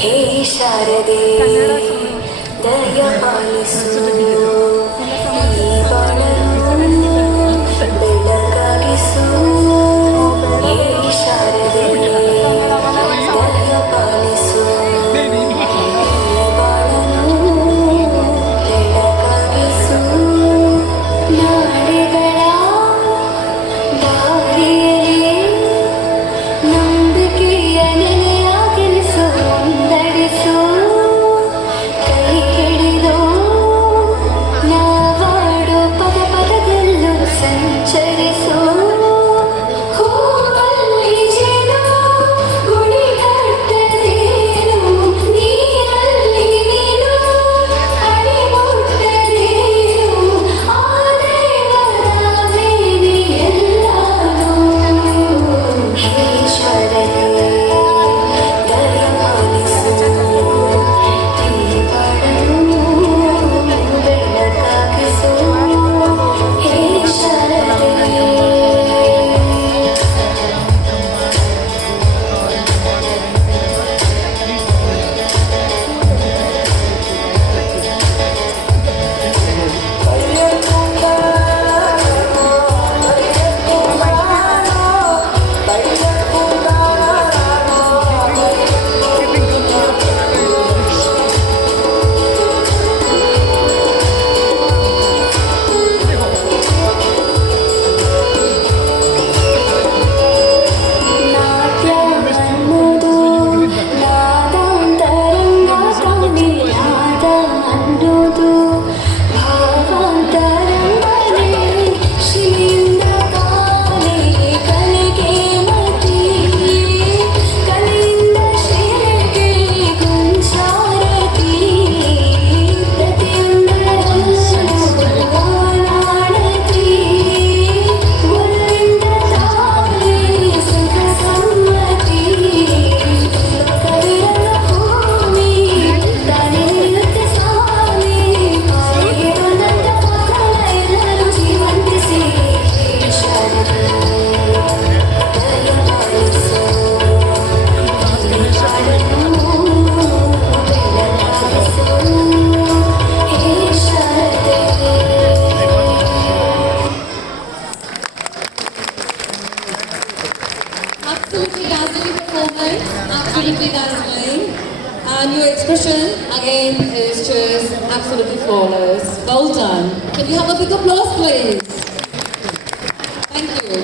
ಹೇ ಶಾರದೆ ದಯ ಪಾಲಿಸು ಈ ಬಾಳನ್ನು ಬೆಳಗಾಗಿಸು. ಹೇ ಶಾರದೆ ದಯ ಪಾಲಿಸು ಈ ಬಾಳನ್ನು ಬೆಳಗಾಗಿಸು. ನಾಡಿಗಳ ದಾರಿಯಲ್ಲಿ ನಂಬಿಕೆಯ ನೆಲೆಯಾಗಿರಿಸು, ನಡೆಸು. ಕೈ ಹಿಡಿದು ನಾವಾಡು ಪದ ಪದದಲ್ಲೂ ಸಂಚರಿಸು. ಹೂವಲ್ಲಿ ಜೇನು ಗುಡಿ ಕಟ್ಟದೇನು, ನೀರಲ್ಲಿ ನೀನು ಅಡಿ ಮುಟ್ಟದೇನು. ಆ ದೇವರ ಮೇನೆ ಎಲ್ಲಾನು. ಹೇ ಶಾರದೆ ದಯ ಪಾಲಿಸು ಈ ಬಾಳನ್ನು ಬೆಳಕಾಗಿಸು. ಹೇ ಶಾರದೆ ನಾಟ್ಯ ಅನ್ನೋದು ನಾದಾಂತರಂಗ, ಕಾವ್ಯ ನಾದ ಅನ್ನೋದು ಭಾವಾಂತರಂಗನೇ. ಶಿಲೆಯಿಂದ ಕಾಲೆಗೆ, ಕಲೆಗೆ ಮತಿ, ಕಲೆಯಿಂದ ಶಿಲೆಗೆ ಗುಂಸಾರತಿ. ಪ್ರತಿಯೊಂದರಲ್ಲೂ ನಾಣತಿ, ಒಲವಿಂದ ತಾನೇ ಸುಖ ಸಮ್ಮತಿ. ಕವಿರಲ್ಲ ಭೂಮಿ ತಾನೇ ನಿಲ್ಲುತ್ತೆ ಸ್ವಾಮಿ, ಪಾಲಿಗೆ ಬಂದಂತ ಮಕ್ಕಳ ಎಲ್ಲರೂ ಜೀವಂತಿಸಿ. ಶಾರದೆ ದಯ ಪಾಲಿಸು ಈ ಬಾಳನ್ನು ಬೆಳಕಾಗಿಸು. ಹೇ ಶಾರದೆ Absolutely dazzling performance, absolutely dazzling. And your expression again is just absolutely flawless. Well done. Can we have a big applause, please? Thank you.